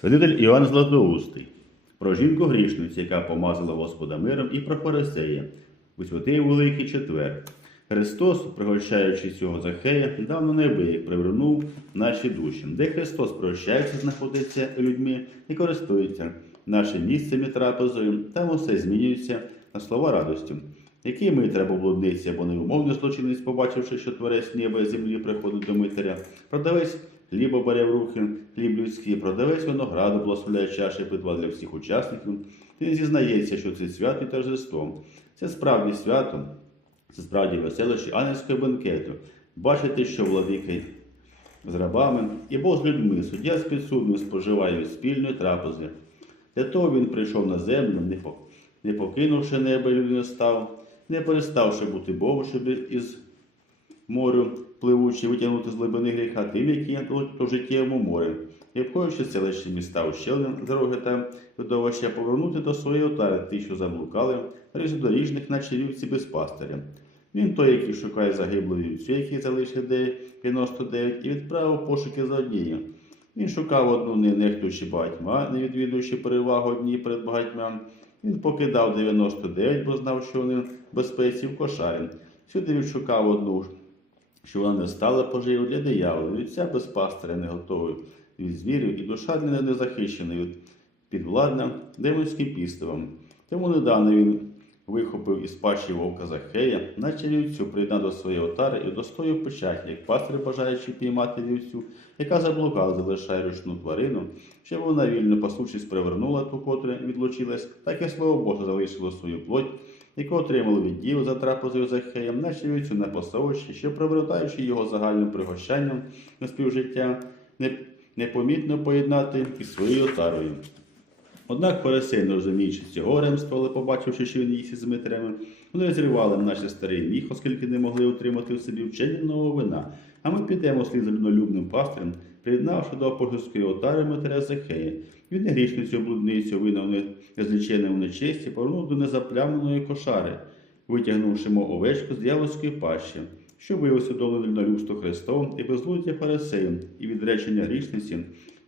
Святитель Іоанн Златоустий про жінку грішницю, яка помазала Господа миром, і про Фарисея у святий Великий Четвер. Христос, пригощаючи цього Захея, давно неабияк привернув наші душі, де Христос прощається, знаходиться людьми і користується нашим місцем і трапезою, там усе змінюється на слова радості. Які ми треба блудниці або невумовний злочинець, побачивши, що творець неба і землі приходить до митаря, продавець хліба бере в руки, хліб людський, продавець винограду благословляє чаші питва для всіх учасників. Він зізнається, що це свято і торжество. Це справді свято, це справді веселище ангельського бенкету. Бачите, що владики з рабами і Бог з людьми, суддя з підсудним споживає від спільної трапези. Для того він прийшов на землю, не пок- не покинувши небо, людину став, не переставши бути Богом, щоб із морю пливучи, витягнути з глибини гріха тим, які то життєвому морі, і обходячи селищні міста ущелин, дороги та видовища, повернути до своєї отари тих, що заблукали, різнодоріжних, наче вівці без пастиря. Він той, який шукає загиблу вівцю, який залишив 99, і відправив пошуки за однією. Він шукав одну, не нехтуючи багатьма, не відвідуючи перевагу одній перед багатьма. Він покидав 99, бо знав, що вони в безпеці в кошарі. Сюди він шукав одну, що вона не стала поживою для диявола, вівця без пастиря не готовою від звірів, і душа не не захищена від підвладна демонським пістовом. Тому недавно він вихопив із пащі вовка Захея, наче вівцю приєднав до своєї отари і достоїв печаті, як пастир, бажаючи піймати вівцю, яка заблукала, залишає ручну тварину, щоб вона вільно пасучись привернула ту, котра відлучилась, так і слово Боже залишило свою плоть, яку отримали від дів за трапезою Захеєм, наче вівцю на пасовищі, що привертаючи його загальним пригощанням на співжиття, непомітно поєднати із своєю отарою. Однак фарисеї, не розуміючи цього ремства, але побачивши, що він їсть із Дмитрями, вони розірвали наче старий міх, оскільки не могли утримати в собі вчення нового вина. А ми підемо слід за люднолюбним пастирем, приєднавши до апостольської отари Митаря Захея. Він не грішницю блудницю винав незліченому нечесті, повернув до незаплямленої кошари, витягнувши мов овечку з дьявольської пащі, що виявився до людство Христовим і безлуття фарисеїв, і відречення грішниці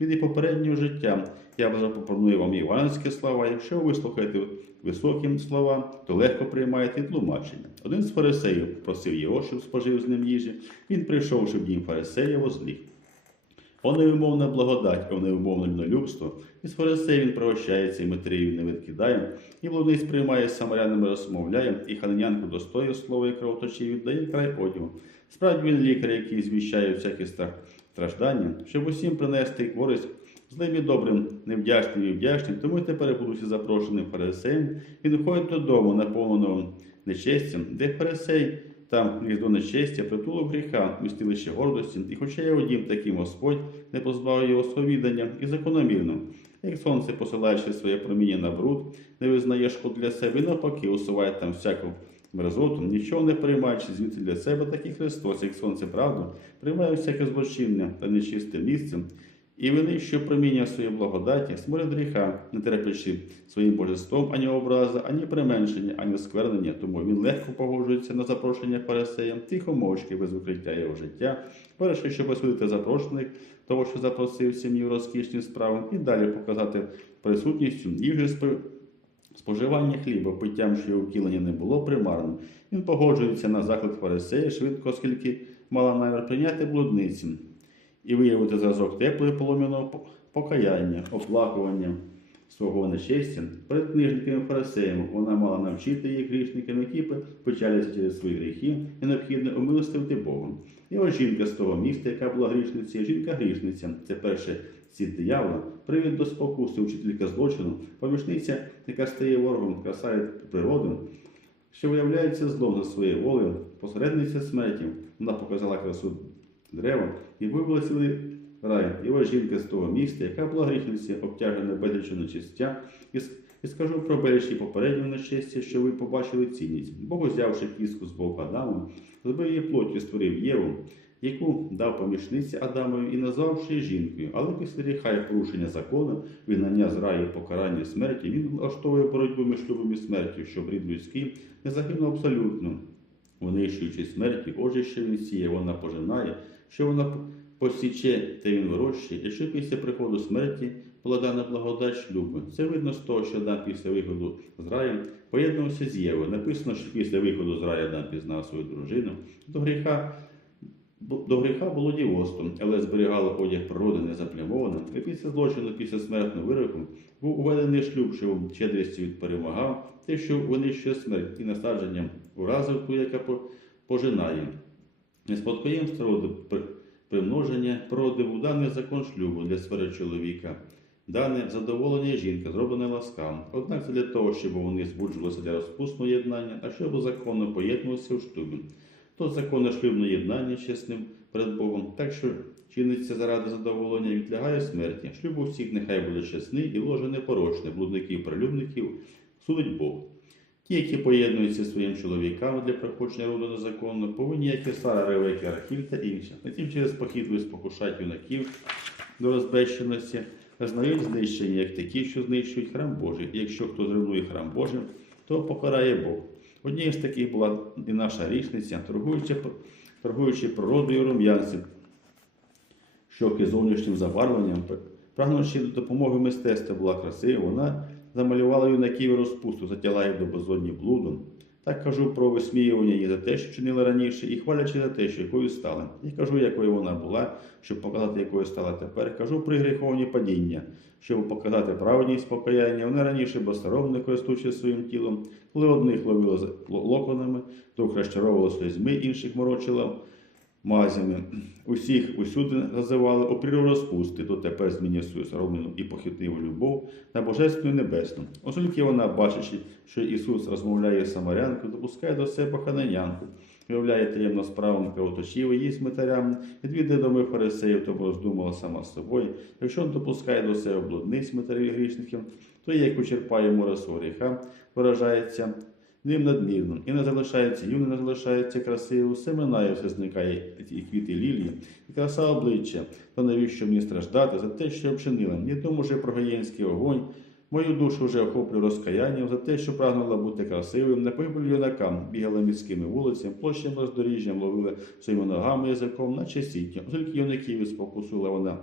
від і попереднього життя. Я запропоную вам іванські слова. Якщо ви вислухаєте високі слова, то легко приймаєте тлумачення. Один з фарисеїв просив його, щоб спожив з ним їжі. Він прийшов, щоб дім фарисея возліг. О невимовна благодать, о невимовне людолюбство. Із фарисеїв він прощається, і матерію не відкидає, і блудниць приймає, з самарянами розмовляє, і хананянку достоє слова і кровоточі віддає край одягу. Справді він лікар, який звіщає всякі страждання, щоб усім принести користь злим і добрим, невдячним і вдячним, тому й тепер, будучи запрошеним фарисеєм, він входить додому, наповненого нечестям, де фарисей, там гніздо нечестя, притулок гріха, містилище гордості, і хоча я одім таким Господь не позбавив його сповідання і закономірно. Як сонце, посилаючи своє проміння на бруд, не визнає шкод для себе, і навпаки, усуває там всяку мерзоту, нічого не приймаючи звідси для себе, так і Христос, як сонце правду, приймає всяке злочинне та нечисте місце, і винищує проміння своєї благодаті, сморід гріха, не терплячи своїм божеством ані образи, ані применшення, ані сквернення, тому він легко погоджується на запрошення фарисея, тихо мовчки, без укриття його життя, вирішив, щоб освітити запрошених, того, що запросив сім'ю розкішні справи, і далі показати присутністю їжі Споживання хліба, питтям, що його втілення не було примарним. Він погоджується на заклик фарисея швидко, оскільки мала намір прийняти блудниці і виявити зразок теплої полум'яного покаяння, оплакування свого нещастя перед книжниками фарисеями. Вона мала навчити їх грішникам, які пе- печаляться через свої гріхи, і необхідно умилостивити Богом. І ось жінка з того міста, яка була грішницею, жінка-грішниця, це перше ціль диявола, привід до спокуси, учителька злочину, помічниця, яка стає ворогом, красає природу, що виявляється злом за своєю волею, посередниця смерті. Вона показала красу дерева і вивела рай. І ось жінка з того міста, яка була грішниця, обтяжена безліччю нечистя, і, і скажу про безлічі попереднього нечестя, що ви побачили цінність. Бог, взявши кіску з боку Адаму, збив її плоттю, створив Єву, яку дав помічниці Адамові і назвавши жінкою. Але після гріха порушення закону, вигнання з раю, покарання смерті, він влаштовує боротьбу між шлюбом і смертю, щоб рід людський не загинув абсолютно. Винищуючи смерті, отже, що він сіє, вона пожинає, що вона посіче, те він вирощує, і що після приходу смерті була дана благодать шлюбу. Це видно з того, що Адам після виходу з раю поєднувався з Євою. Написано, що після виходу з раю Адам пізнав свою дружину. До гріха До гріха було дівоцтво, але зберігало одяг природи незаплямованим, і після злочину, після смертного вироку, був уведений шлюб, що щедрістю від перемагав, те, що винищує смерть і насадженням уразив ту, яка пожинає. Неспадкоємство роду примноження породив даний закон шлюбу для сфери чоловіка. Дане задоволення жінки зроблене ласкавим. Однак це для того, щоб вони збуджувалися для розпусного єднання, а щоб законно поєднувалися у шлюбі. То законне шлюбне єднання чесним перед Богом, так що чиниться заради задоволення, відлягає смерті. Шлюб у всіх нехай буде чесний і ложе непорочне, блудників, прилюбників судить Бог. Ті, які поєднуються зі своїм чоловіками для проходження роду незаконно, повинні, як і Сара, Ревека, Рахіль та інші. Не тим через ви спокушать юнаків до розбещеності, визнають знищення, як такі, що знищують храм Божий. І якщо хто зруйнує храм Божий, то покарає Бог. Однією з таких була і наша річниця, торгуючи, торгуючи природою рум'янців, щоки зовнішнім забарвленням, прагнучи до допомоги мистецтва була красива, вона замалювала юнаків розпусту, затяла їх до безодні блудом. Так кажу про висміювання її за те, що чинила раніше, і хвалячи за те, що якою стала. І кажу, якою вона була, щоб показати, якою стала тепер. Кажу про гріховні падіння, щоб показати праведність покаяння. Вона раніше безсоромно користуючись своїм тілом, коли одних ловила локонами, то розчаровувала слізьми, інших морочила мазями. Усіх усюди називали опріру розпусти, то тепер змінює свою соромлену і похитливу любов на Божественну небесну. Оскільки вона, бачачи, що Ісус розмовляє з самарянкою, допускає до себе хананянку, виявляє таємно справам кровоточів, і їсть митарям, відвідає доми фарисеїв, тому роздумала сама з собою. Якщо він допускає до себе блудниць митарів грішників, то як учерпає море свого гріха, виражається ним надмірно, і не залишається юне, не залишається красиво, все минає, все зникає і квіти лілії, і краса обличчя. То навіщо мені страждати за те, що я вчинила? Ні тому же прогаєнський огонь. Мою душу вже охоплю розкаянням за те, що прагнула бути красивим, не погибель юнакам, бігала міськими вулицями, площами роздоріжжям, ловила своїми ногами язиком, наче сіття. Оскільки юнаків спокусила вона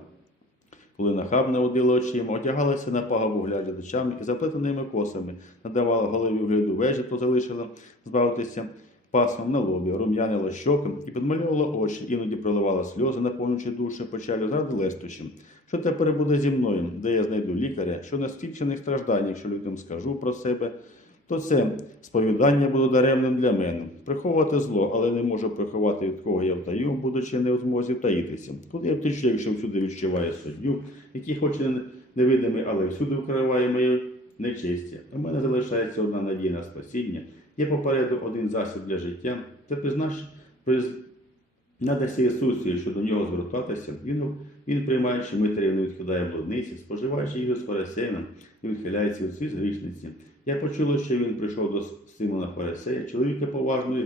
коли нахабно водила очима, одягалася на пагубу глядачами і заплетеними косами, надавала голові вигляду вежі, то залишила збавитися пасмом на лобі, рум'янила щоки і підмальовувала очі, іноді проливала сльози, наповнюючи душу печалю заради лестощів. Що тепер буде зі мною, де я знайду лікаря, що на скінчених стражданнях, якщо людям скажу про себе, то це сповідання буде даремним для мене. Приховувати зло, але не можу приховати від кого я втаю, будучи не в змозі втаїтися. Куди я втечу, якщо всюди відчуваю суддю, який хоч невидимий, але всюди вкриває моє нечистя. У мене залишається одна надія на спасіння. Є попереду один засіб для життя. Це признач, приз... надасться Ісусу, що до нього звертатися. Він, він приймаючи митерів, не відкидає блудниці, споживаючи їжу з фарисеєм, і відхиляється від світ грішниці. Я почула, що він прийшов до Симона Фарисея, чоловіка поважного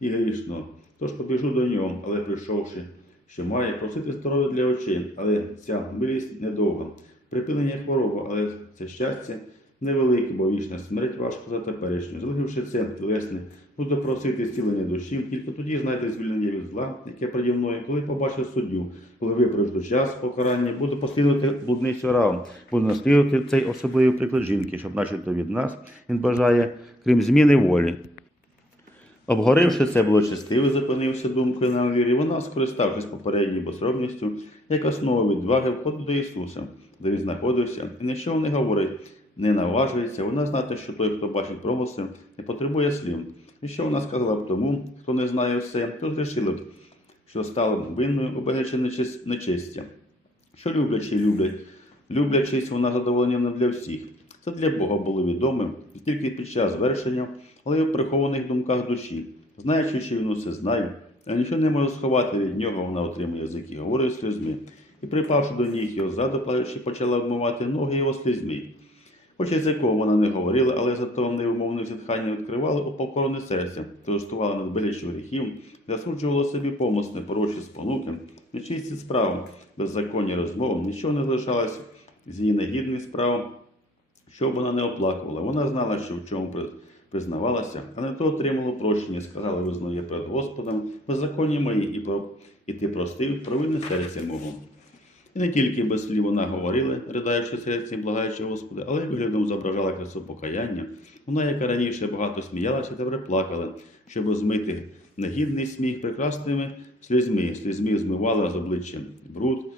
і грішного. Тож побіжу до нього, але прийшовши, що має просити здоров'я для очей, але ця милість недовга. Припинення хвороби, але це щастя невелике, бо вічна смерть важко за теперішню. Залишивши це тілесне, буду просити зцілення душі, тільки тоді знайде звільнення від зла, яке переді мною, коли побачу суддю, коли випрожду час покарання, буду послідувати блудницю рав, буду наслідувати цей особливий приклад жінки, щоб начебто від нас він бажає, крім зміни волі. Обгоривши це було чистиво, зупинився думкою на вірі, вона, скориставшись попередньою безсоромністю, як основою відваги, входить до Ісуса, де він знаходився, і нічого не говорить, не наважується. Вона знати, що той, хто бачить промисли, не потребує слів. І що вона сказала б тому, хто не знає все, то зрішили б, що стало винною у багачі нечистя. Що люблячи, люблять, люблячись, вона задоволення не для всіх. Це для Бога було відоме не тільки під час звершення, але й у прихованих думках душі. Знаючи, що він усе знає, а нічого не може сховати від нього, вона отримує язик і говорить слізьми. І припавши до ніг його ззаду, плачучи, почала обмивати ноги його слізьми. Хоч язиком вона не говорила, але зато невимовне зітхання відкривали у покороне серця, тестувала над беліччю гріхів, засуджувала собі помисне, порочі спонуки, нечисті справи, беззаконні розмови, нічого не залишалось з її негідних справ, що вона не оплакувала. Вона знала, що в чому признавалася, а не то отримало прощення, сказала, визнає перед Господом, беззаконні мої, і, про... і ти простив провини серця мого. І не тільки без слів вона говорила, ридаючи серці, благаючи Господи, але й виглядом зображала красу покаяння. Вона, яка раніше багато сміялася, тепер плакала, щоб змити негідний сміх прекрасними слізьми. Слізьми змивала з обличчя бруд,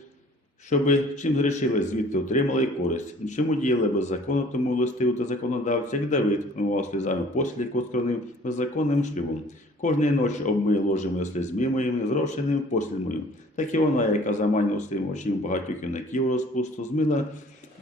щоби чим грішили, звідти отримали й користь. Чому діяли беззаконно, тому листиву та законодавця, як Давид мивав слізами послі, яку скронив беззаконним шлюбом. Кожної ночі обмиє ложими слізьми моїми, зрошеним послід мою. Так і вона, яка заманювала своїм очим багатьох юнаків розпусту, змила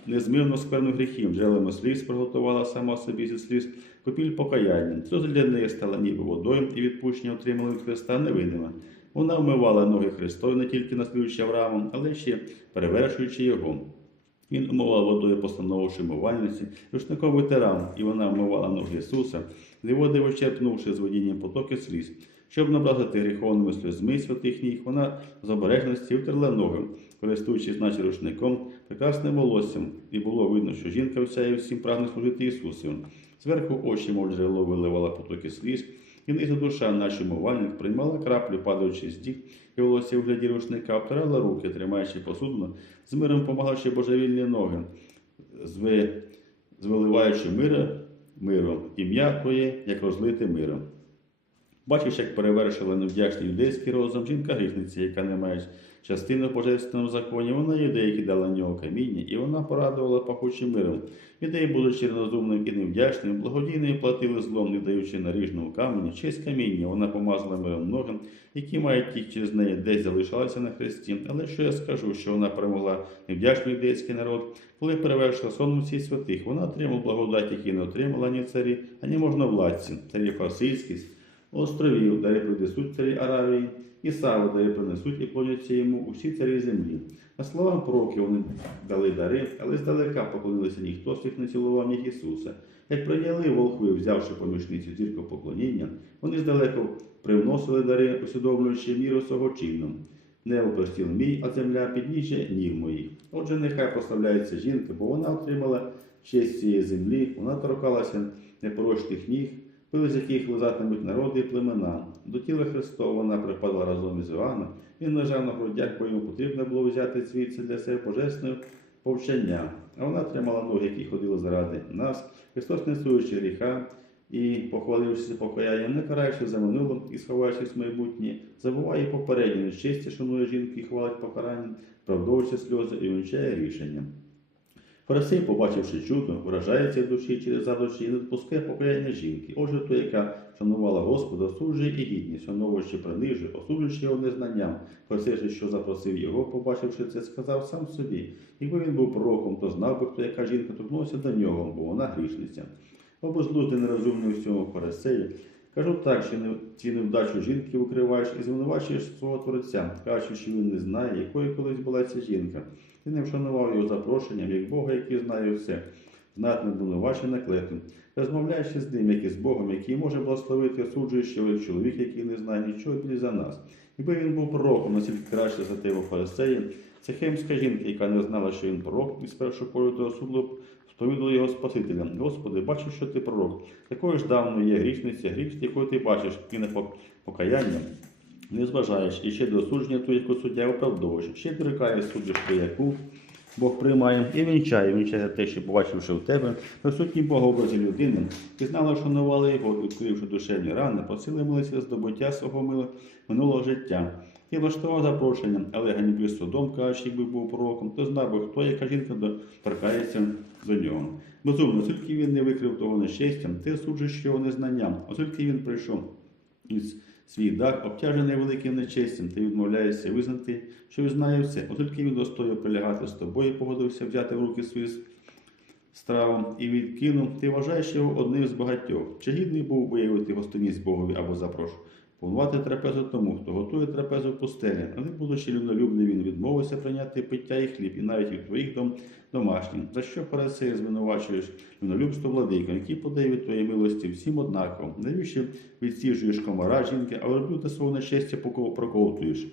незмірно скверну гріхів, джерелами сліз приготувала сама собі зі сліз копіль покаяння. Це для неї стала ніби водою, і відпущення отримали від Христа невидиме. Вона вмивала ноги Христові не тільки наслідуючи Авраамом, але ще перевершуючи його. Він умивав водою постановивши мивальниці, рушником витирав, і вона вмивала ноги Ісуса, де води вичерпнувши з водінням потоки сліз. Щоб набрати гріховними сльозми святих ніг, вона з обережності втерла ноги, користуючись наче рушником, прекрасним волоссям, і було видно, що жінка вся і всім прагне служити Ісусу. Зверху очі, мов джерело, виливала потоки сліз, і низу душа, наче мовальник, приймала краплю, падаючи з дік, і волосся у гляді рушника, обтирала руки, тримаючи посудно, з миром помагаючи божевільні ноги, зви... звиливаючи мира миром, ім'я Твоє, як розлите миром. Бачиш, як перевершила невдячний юдейський розум жінка грішниця, яка не має частини в божественному законі, вона юдеї кидала на нього каміння, і вона порадувала пахучим миром. Юдеї, будучи нерозумним і невдячним, благодійною платили злом, не даючи наріжному камені, честь каміння, вона помазала миром ногам, які мають ті через неї десь залишалися на хресті. Але що я скажу, що вона перемогла невдячний юдейський народ, коли перевершила сон всіх святих, вона отримала благодать, які не отримала ні царі, ані можновладці, царі фарсійські, островів, далі принесуть царі Аравії, і Саву далі принесуть і клоняться йому усі царі землі. На словам пророків вони дали дари, але здалека поклонилися ніхто з них не цілував ніг Ісуса. Як прийняли волхви, взявши помічницю зірку поклоніння, вони здалеку привносили дари, усвідомлюючи міру свого чином. Небо простіл мій, а земля підніжжя ніг моїх. Отже, нехай прославляється жінка, бо вона отримала честь цієї землі, вона торкалася непорочних ніг, з яких лизатимуть народи і племена. До тіла Христова вона припадала разом із Іоанном, він лежав на грудях, бо йому потрібно було взяти звідси для себе божественне повчання. А вона тримала ноги, які ходили заради нас, Христос несуючи гріха і похвалившися покаянням, не караючи за минуле і сховаючись в майбутнє, забуває попереднє нечисті, шанує жінки і хвалить покарання, правдовуючи сльози і вінчає рішення. Фарисей, побачивши чудо, вражається в душі через задуші і не допускає покаяння жінки. Отже, той, яка шанувала Господа, осуджує і гідність, шановуючи принижує, осуджуючи його незнанням. Фарисей, що запросив його, побачивши це, сказав сам собі. Якби він був пророком, то знав би, хто яка жінка торкнулася до нього, бо вона грішниця. О безглуздий нерозумний у всьому фарисеї. Кажу так, що не- ці невдачу жінки укриваєш і звинувачуєш свого творця, кажучи, що він не знає, якою колись була ця жінка. Ти не вшанував його запрошенням, як Бога, який знає все, знатне обвинувачення клетву. Розмовляючи з ним, як і з Богом, який може благословити, як чоловік, який не знає нічого більше за нас. Якби він був пророком, наскільки краще за тебе фарисеї, це хемська жінка, яка не знала, що він пророк, і спершу полю суду сповідала його Спасителя. Господи, бачу, що ти пророк. Такою ж давно є грішниця, гріх, якою ти бачиш, і на пок- покаяння. Не зважаєш, і ще до осудження ту, суддя оправдовуєш, ще дорікає суддю, що яку Бог приймає. І вінчає, вінчає те, що побачивши в тебе, присутній Бога в образі людини, і знала, шанували його, відкривши душевні рани, просили молитися здобуття свого мило- минулого життя. Ти влаштував запрошення, але ганьбив судом, кажучи, якби був пророком, то знав би, хто яка жінка торкається до нього. Безумно, оскільки він не викрив того нещастям, ти суджуєш його незнанням, оскільки він прийшов із свій дах, обтяжений великим нечестям, ти відмовляєшся визнати, що він знає все, оскільки він достоїв прилягати з тобою, погодився взяти в руки свою страву і відкинув, ти вважаєш його одним з багатьох. Чи гідний був виявити гостинність Богові або запрошу? Планувати трапезу тому, хто готує трапезу в пустелі, але, будучи люднолюбний, він відмовився прийняти пиття і хліб, і навіть від твоїх дом домашніх. За що фарисеї звинувачуєш люднолюбство владика, який подає від твоєї милості всім однаково? Навіщо відсіжуєш комара жінки, а верблюда свого нещастя поков- проковтуєш?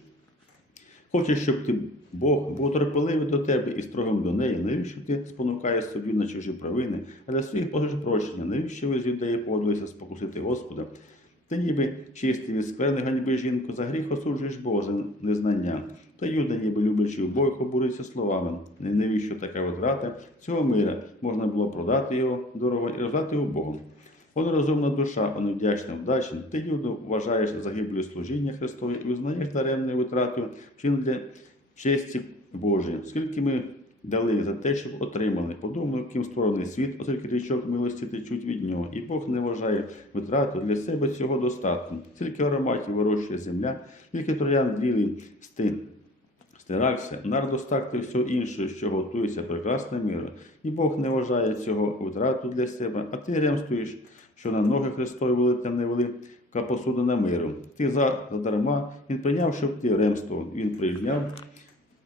Хочеш, щоб ти Бог був терпеливий до тебе і строгим до неї, навіщо ти спонукаєш собі на чужі провини, а для своїх прощення, навіщо ви з юдеї погодилися спокусити Господа? Ти ніби чистий від скверни ганьби жінку, за гріх осуджуєш Боже незнання. Та Юда, ніби люблячи обоїх, обуриться словами. Навіщо така витрата цього мира? Можна було продати його дорого і роздати убогом. Он розумна душа, он вдячна вдачі. Ти, Юду, вважаєш загиблю служіння Христові і визнаєш даремною витратою чин для честі Божої. Скільки ми дали за те, щоб отримали. Подумав, ким створений світ, оскільки річок милості течуть від нього, і Бог не вважає витрату для себе цього достатку. Скільки ароматів вирощує земля, скільки троян дліли сти. Стиракся, нардостак та всього іншого, що готується прекрасне миро. І Бог не вважає цього витрату для себе, а ти ремствуєш, що на ноги Христові вели та не вели посуду на миру. Ти за задарма, він прийняв, щоб ти ремствував. Він прийняв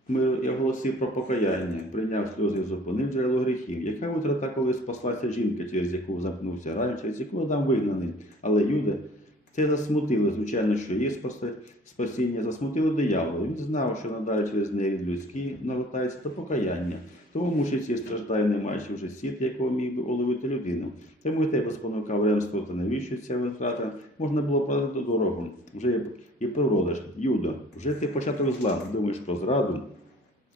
ми, я голосив про покаяння, прийняв сльози зупинив джерело гріхів. Яка витрата, коли спаслася жінка, через яку замкнувся рай, через яку Адам вигнаний. Але Юда це засмутило, звичайно, що є спасіння, засмутило диявола. Він знав, що надалі через неї людські навертається до покаяння. Тому мучиться страждає, не маючи вже сіт, якого міг би оловити людину. Тому і тебе спонукав ремство, та навіщо ця витрата можна було продати дорого. Вже і продаж. Юда, вже ти початок зла, думаєш про зраду.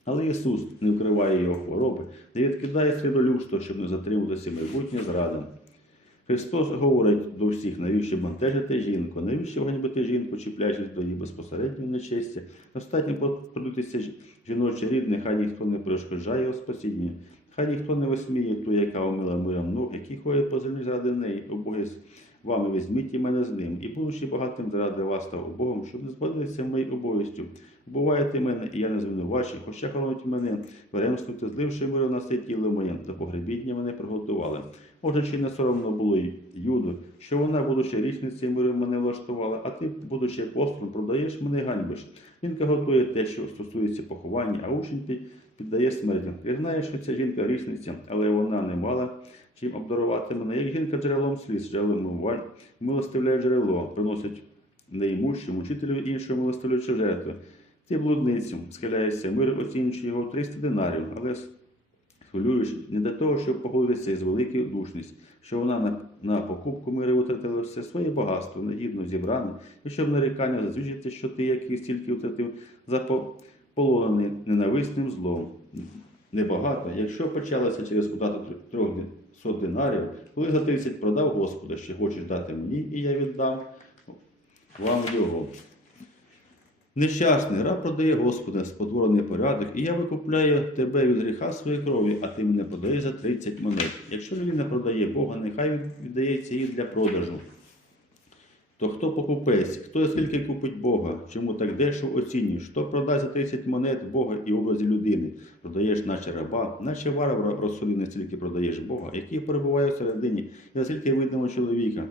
Але Ісус не вкриває його хвороби, не відкидає свідолюбство, щоб не затримуватися майбутнє зрада. Христос говорить до всіх, навіщо бентежити жінку, навіщо ганьбити жінку, чіпляючись до її безпосередньої нечесті. Достатньо потрудитися жіночий рід, нехай ніхто не перешкоджає його спасіння. Хай ніхто не висміє ту, яка омила миром ног, які ходять по землі заради неї, о Боги, з вами візьміть і мене з ним, і будучи багатим заради вас та Богом, щоб не збавилися моєю обовістю. Буваєте мене, і я не звинувачу, хоча хоронить мене, веремснути, зливши миру на все тіло моє, та погребіння мене приготували. Може, чи не соромно було й Юду, що вона, будучи річницею миру, мене влаштувала, а ти, будучи апостолом, продаєш мене ганьбиш. Жінка готує те, що стосується поховання, а учень піддає смерті. Я знаю, що ця жінка річниця, але вона не мала чим обдарувати мене. Як жінка джерелом сліз, джерелом мивань, милостивляє джерело, приносить неімущому, учителю іншого милостивлячу жертви. Ти блудницю, схиляєшся мир, оцінюючи його в 300 динарів, але хвилюєш не для того, щоб погодитися із великою душність, що вона на, на покупку миру витратила все своє багатство, негідно зібране, і щоб нарікання засвідчити, що ти якийсь стільки втратив заполонений ненависним злом. Небагато, якщо почалося через утрату трьох сот динарів, коли за 30 продав Господа, що хочеш дати мені, і я віддам вам його. Нещасний раб продає Господа спотворений порядок, і я викупляю тебе від гріха своєї крові, а ти мене продаєш за 30 монет. Якщо людина продає Бога, нехай віддається їй для продажу. То хто покупець, хто і скільки купить Бога, чому так дешево оцінюєш? Хто продасть за 30 монет Бога і образі людини? Продаєш наче раба, наче варвара розсуди, не продаєш Бога, який перебуває всередині, і наскільки видного чоловіка,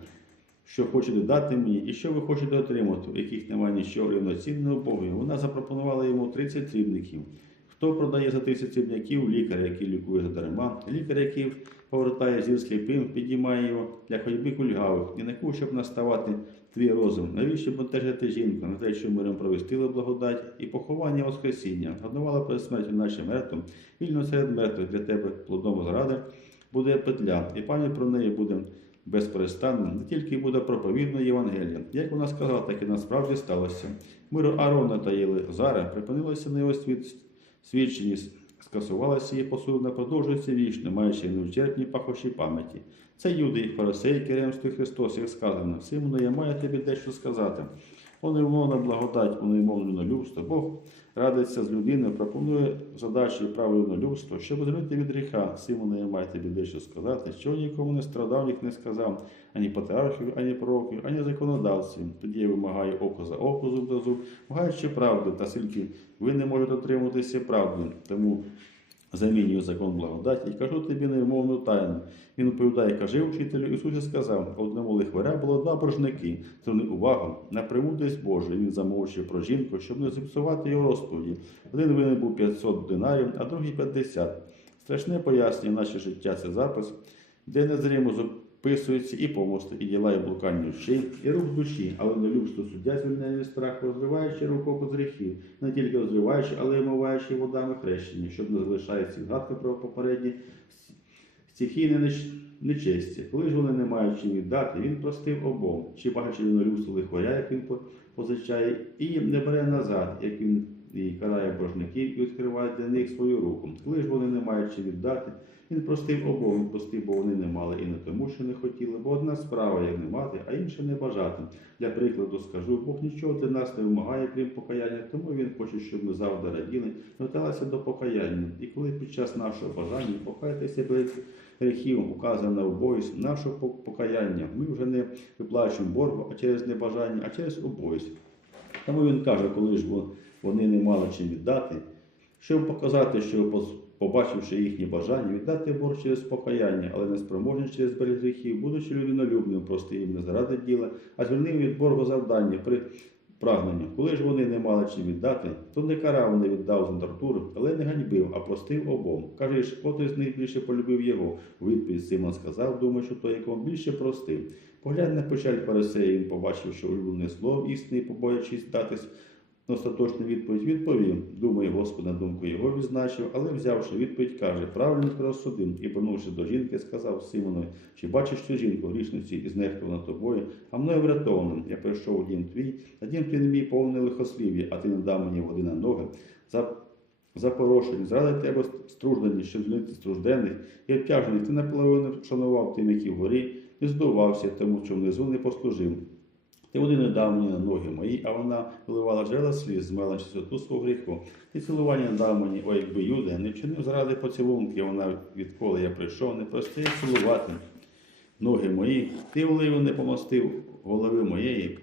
що хочете дати мені, і що ви хочете отримати, у яких немає нічого рівноцінного Богу. Вона запропонувала йому 30 срібників. Хто продає за 30 срібників лікаря, який лікує задарма, лікар, який повертає зір сліпим, підіймає його для ходьби кульгавих, і на кого, щоб наставати твій розум, навіщо бентежити жінку, на те, що миром провестили благодать і поховання Воскресіння, годувала перед смертю нашим мертвим, вільно серед мертвих для тебе плодом зради буде петля, і пам'ять про неї буде безперестанно, не тільки буде проповідно Євангелія. Як вона сказала, так і насправді сталося. Миро Арона та Єлизара припинилося на його свідченні, скасувалася її посудна, продовжується вічно, маючи неучерпні пахощі пам'яті. Це юди і фарисеї, керемство Христос, як сказано. Симону, я маю тобі дещо сказати. Онемовна благодать, онемовне любство. Бог радиться з людиною, пропонує задачі правильне любство, щоб зрити від гріха. Симоне, я маю тобі сказати, що нікому не страдав, ніхто не сказав ані патріархів, ані пророків, ані законодавців. Тоді я вимагаю око за око, зуб за зуб, вимагаючи правди, та скільки ви не можете отримуватися правди. Тому замінюю закон благодаті і кажу тобі невмовну тайну. Він відповідає, каже вчителю, Ісус сказав, одному лихваря було два боржники. Зверни увагу на премудрість Божу. Він замовчив про жінку, щоб не зіпсувати його розповіді. Один винен був 500 динарів, а другий 50. Страшне пояснення наше життя це запис, де незримо записуються і помости, і діла, і блукання душі, і рух душі, але не любство суддя звільняє від страху, розриваючи з гріхів, не тільки розриваючи, але й миваючи водами хрещення, щоб не залишається згадка про попередні стихійне неч- нечестя. Коли ж вони не мають чим віддати, він простив обом. Чи бачить людство лихваря, як він позичає, і не бере назад, як він і карає боржників і відкриває для них свою руку. Коли ж вони не мають чим віддати, він простив обом, він простив, бо вони не мали і не тому, що не хотіли, бо одна справа як не мати, а інша не бажати. Для прикладу скажу, Бог нічого для нас не вимагає, крім покаяння, тому він хоче, щоб ми завжди раділи, готувалися до покаяння. І коли під час нашого бажання покайтеся перед гріхів, указано на обов'язок нашого покаяння, ми вже не виплачуємо боргу, а через небажання, а через обов'язок. Тому він каже, коли ж вони не мали чим віддати, щоб показати, що побачивши їхні бажання, віддати борг через покаяння, але не спроможні через берег гріхів, будучи людинолюбним, прости їм не заради діла, а звільнив від боргу завдання при прагненню. Коли ж вони не мали чим віддати, то не карав, не віддав за тортуру, але не ганьбив, а простив обом. Каже, котрий з них більше полюбив його. У відповідь Симон сказав, думаючи, той, якому більше простив. Поглянь на печаль фарисея, він побачив, що улюблене слово істини, побоячись датись остаточну відповідь, відповів. Думає, на думку його відзначив, але взявши відповідь, каже, правильно ти розсудив. І повернувши до жінки, сказав Симонові, чи бачиш цю жінку грішниці і знехтувана тобою, а мною врятованим. Я прийшов у дім твій, а дім твій не мій повний лихослів'я, а ти не дав мені води на ноги. За Запорошені, зради тебе струждені, щоб звільнити струждених і обтяжених, ти наполовину шанував тим, які вгорі, не здувався, тому що внизу не послужив. Ти води не дав мені на ноги мої, а вона виливала джерела сліз, змела чистоту свого гріху. Ти цілування не дав мені, о, якби Юда, не вчинив заради поцілунки, вона відколи я прийшов, не прости цілувати ноги мої. Ти оливу не помостив голови моєї,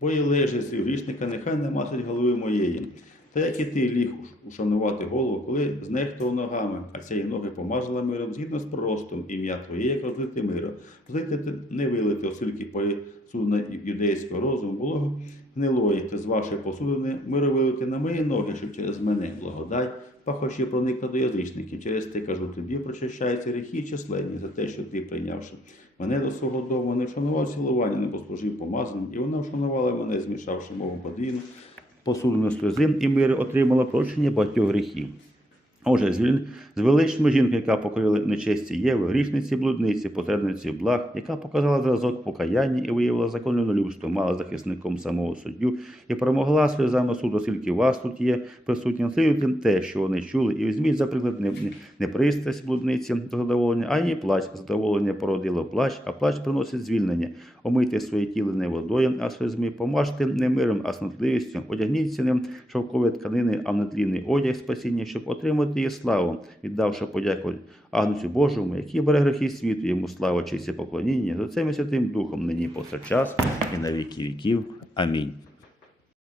бо і лежить грішника, нехай не масить голови моєї. Та як і ти ліг ушанувати голову, коли знехтував ногами, а цієї ноги помазала миром згідно з проростом ім'я Твоє, як розлити миро. Злити не вилити, оскільки посудна юдейського розуму було гнилої, ти з вашої посудини миро вилити на мої ноги, щоб через мене благодать, пахощі проникла до язичників. Через те кажу тобі, прочищаються гріхи численні за те, що ти прийнявши. Мене до свого дому не вшанував цілування, не послужив помазаним, і вона вшанувала мене, змішавши мову подвійну, посуджену сльози і мири отримала прощення багатьох гріхів. Отже, звеличимо жінку, яка покорила нечесті Єви, грішниці, блудниці, потребниці благ, яка показала зразок покаяння і виявила закон людолюбства, мала захисником самого суддю і перемогла сльозами суду, оскільки вас тут є присутні насилюйте те, що вони чули, і візьміть за приклад не, не, не пристрасть блудниці до задоволення, а її плач. Задоволення породило плач, а плач приносить звільнення. Омийте своє тіло не водою, а сльозми, помажте не миром, а снотливістю, одягніться ним шовкові тканини, а в нетлінний одяг спасіння, щоб отримати її славу, віддавши подяку Агнцю Божому, який бере грехи світу, йому слава, честь і поклоніння, за цим і святим духом нині повсякчас і на віки віків. Амінь.